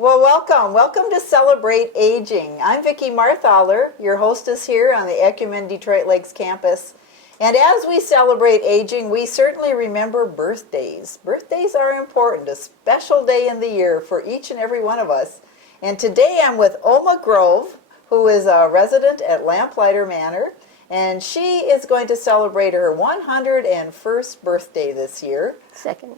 Well, welcome. Welcome to Celebrate Aging. I'm Vicki Marthaler, your hostess here on the Ecumen Detroit Lakes campus. And as we celebrate aging, we certainly remember birthdays. Birthdays are important, a special day in the year for each and every one of us. And today I'm with Oma Grove, who is a resident at Lamplighter Manor, and she is going to celebrate her 101st birthday this year. Second.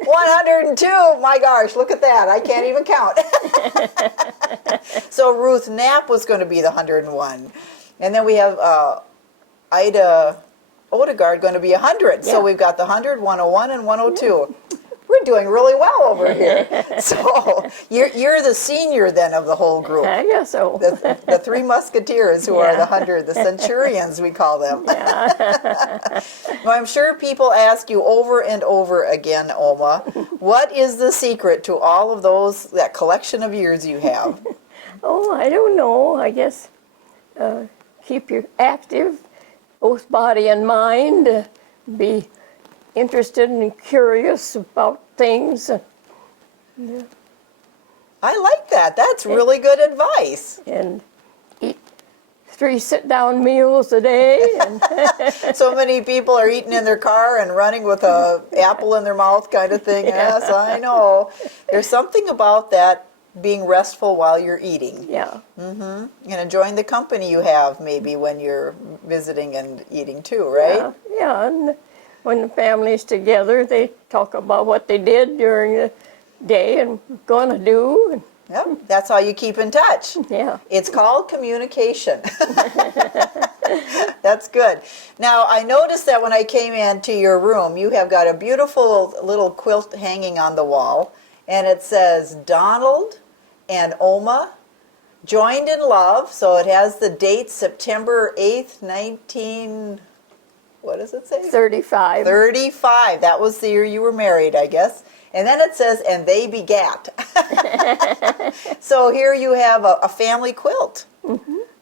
102, my gosh, look at that. I can't even count. So Ruth Knapp was going to be the 101. And then we have Ida Odegaard going to be 100. Yeah. So we've got the 100, 101, and 102. We're doing really well over here. So you're the senior then of the whole group. I guess so. The three musketeers who are the Yeah. 100, the centurions we call them. Yeah. Well, I'm sure people ask you over and over again, Oma, what is the secret to all of that collection of years you have? Oh, I don't know. I guess keep you active, both body and mind. Be interested and curious about things. I like that. That's really good advice. And eat 3 sit-down meals a day. And So many people are eating in their car and running with a apple in their mouth kind of thing. Yeah. Yes, I know. There's something about that being restful while you're eating. yeah. And enjoying the company you have maybe when you're visiting and eating too, right? Yeah. And when the family's together, they talk about what they did during the day and gonna do. Yep, that's how you keep in touch. Yeah. It's called communication. That's good. Now, I noticed that when I came into your room, you have got a beautiful little quilt hanging on the wall, and it says Donald and Oma joined in love. So it has the date September 8th, what does it say? 35. 35. That was the year you were married, I guess. And then it says, and they begat. So here you have a family quilt.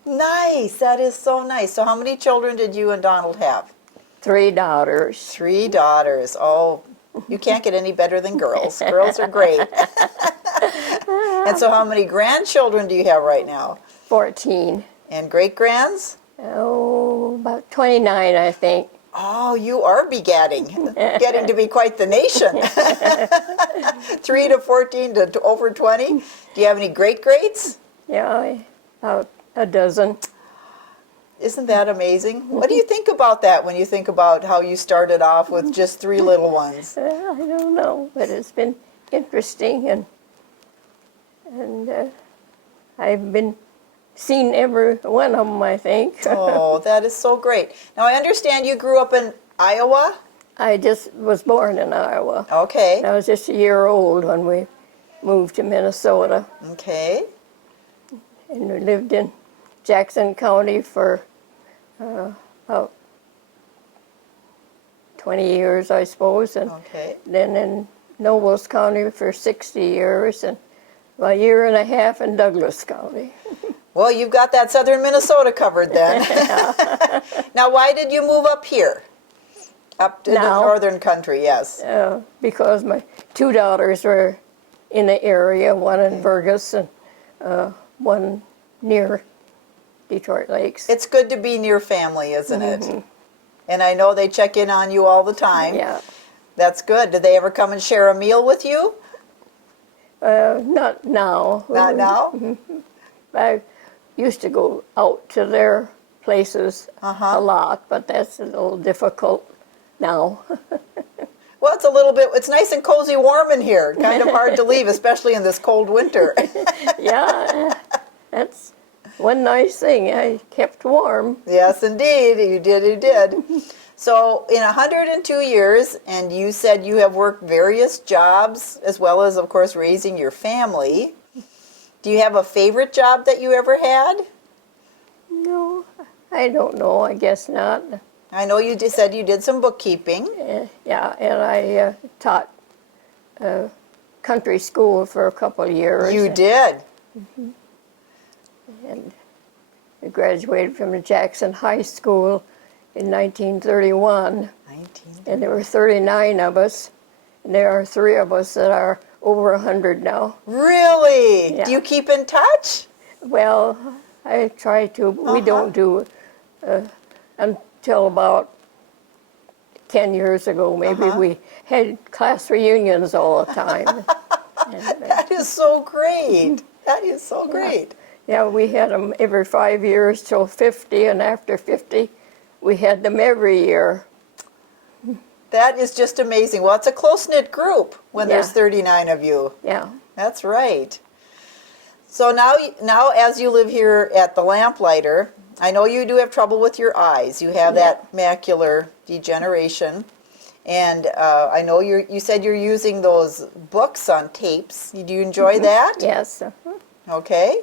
Nice. That is so nice. So how many children did you and Donald have? 3 daughters. 3 daughters. Oh, you can't get any better than girls. Girls are great. And so how many grandchildren do you have right now? 14. And great-grands? Oh, about 29, I think. Oh, you are begatting, getting to be quite the nation. 3 to 14 to over 20. Do you have any great-greats? Yeah, about a dozen. Isn't that amazing? What do you think about that when you think about how you started off with just 3 little ones? I don't know, but it's been interesting, and I've been seen every one of them, I think. Oh, that is so great. Now, I understand you grew up in Iowa? I just was born in Iowa. Okay, I was just a year old when we moved to Minnesota, okay. and we lived in Jackson County for about 20 years, I suppose, and Okay. then in Nobles County for 60 years, and a year and a half in Douglas County. Well, you've got that southern Minnesota covered then. Now, why did you move up here? Up to the Now? northern country, yes. Because my 2 daughters were in the area, one in Burgess and one near Detroit Lakes. It's good to be near family, isn't it? And I know they check in on you all the time. Yeah. That's good. Did they ever come and share a meal with you? Not now. Not now? I used to go out to their places a lot, but that's a little difficult now. Well, it's nice and cozy warm in here. Kind of hard to leave, especially in this cold winter. Yeah, that's one nice thing. I kept warm. Yes, indeed. You did. So in 102 years, and you said you have worked various jobs as well as, of course, raising your family. Do you have a favorite job that you ever had? No, I don't know. I guess not. I know you just said you did some bookkeeping. Yeah, and I taught country school for a couple of years. You did. And I graduated from the Jackson High School in 1931. 19. And there were 39 of us, and there are 3 of us that are over 100 now. Really? Yeah. Do you keep in touch? Well, I try to. We don't do until about 10 years ago. Maybe we had class reunions all the time. And, That is so great. That is so great. yeah, we had them every 5 years till 50, and after 50, we had them every year. That is just amazing. Well, it's a close-knit group when there's Yeah. 39 of you. Yeah. That's right. So now as you live here at the Lamplighter, I know you do have trouble with your eyes. You have that macular degeneration. And I know you said you're using those books on tapes. Do you enjoy that? Yes. Okay.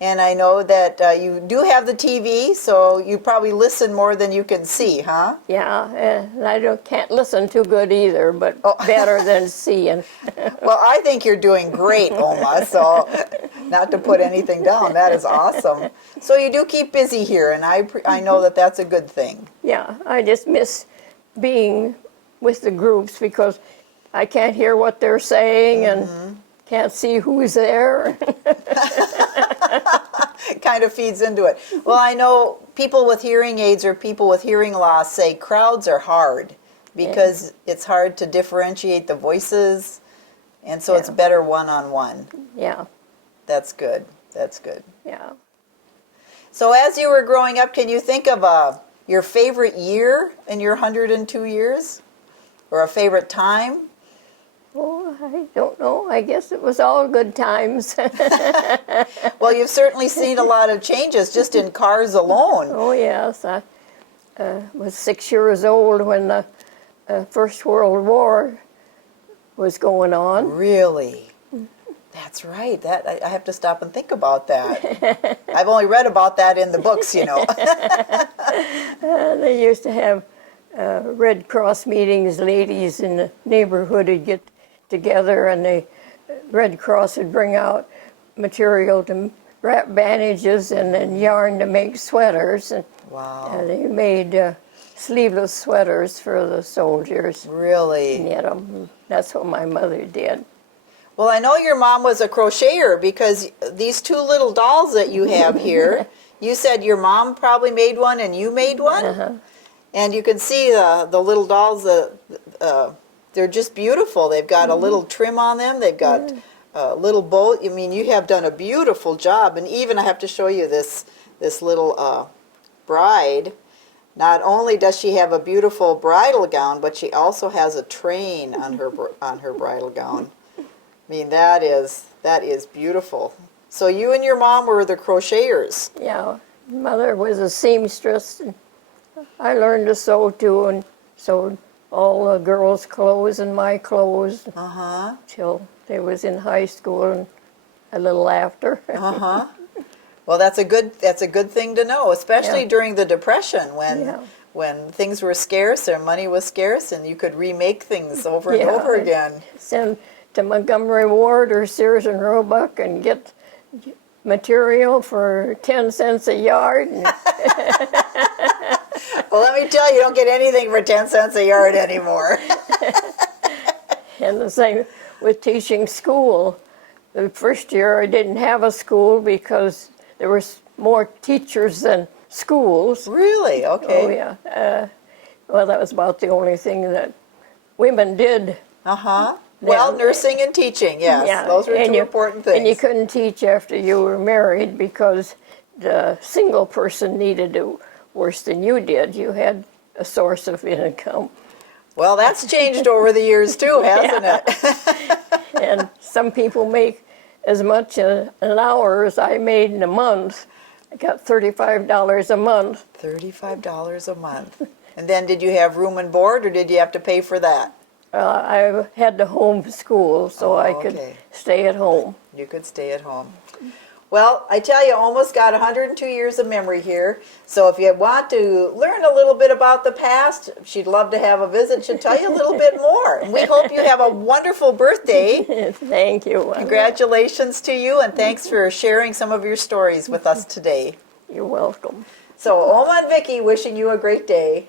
And I know that you do have the TV, so you probably listen more than you can see, huh? Yeah, and can't listen too good either, but better than seeing. Well, I think you're doing great, Oma, so not to put anything down, that is awesome. So you do keep busy here, and I know that that's a good thing. Yeah, I just miss being with the groups because I can't hear what they're saying and can't see who's there. It kind of feeds into it. Well, I know people with hearing aids or people with hearing loss say crowds are hard because it's hard to differentiate the voices, and so it's better one-on-one. Yeah, That's good. That's good. yeah. So as you were growing up, can you think of your favorite year in your 102 years? Or a favorite time? Oh, I don't know. I guess it was all good times. Well, you've certainly seen a lot of changes just in cars alone. Oh, yes. I was 6 years old when the First World War was going on. Really? That's right. That I have to stop and think about that. I've only read about that in the books, you know. They used to have Red Cross meetings. Ladies in the neighborhood would get together, and the Red Cross would bring out material to wrap bandages and then yarn to make sweaters. And Wow. they made sleeveless sweaters for the soldiers. Really? Knit 'em. That's what my mother did. Well, I know your mom was a crocheter because these two little dolls that you have here, you said your mom probably made one and you made one? And you can see the little dolls, they're just beautiful. They've got a little trim on them. They've got a little bow. I mean, you have done a beautiful job. And even I have to show you this little bride. Not only does she have a beautiful bridal gown, but she also has a train on her bridal gown. I mean, that is beautiful. So you and your mom were the crocheters. Yeah, mother was a seamstress. And I learned to sew too, and sewed all the girls' clothes and my clothes till they was in high school and a little after. Well, that's a good thing to know, especially Yeah. during the Depression Yeah. when things were scarce and money was scarce, and you could remake things over and Yeah. over again. Send to Montgomery Ward or Sears and Roebuck and get material for 10 cents a yard. And Well, let me tell you, you don't get anything for 10 cents a yard anymore. And the same with teaching school. The first year I didn't have a school because there was more teachers than schools. Really? Okay. Oh, yeah. Well, that was about the only thing that women did. Well, nursing and teaching, yes. Yeah, Those were two important things. And you couldn't teach after you were married because the single person needed it worse than you did. You had a source of income. Well, that's changed over the years too, hasn't it? And some people make as much an hour as I made in a month. I got $35 a month. $35 a month. And then did you have room and board, or did you have to pay for that? I had to homeschool, so I could okay. stay at home. You could stay at home. Well, I tell you, almost got 102 years of memory here. So if you want to learn a little bit about the past, she'd love to have a visit. She'll tell you a little bit more. And we hope you have a wonderful birthday. Thank you. Congratulations to you, and thanks for sharing some of your stories with us today. You're welcome. So Oma and Vicki wishing you a great day.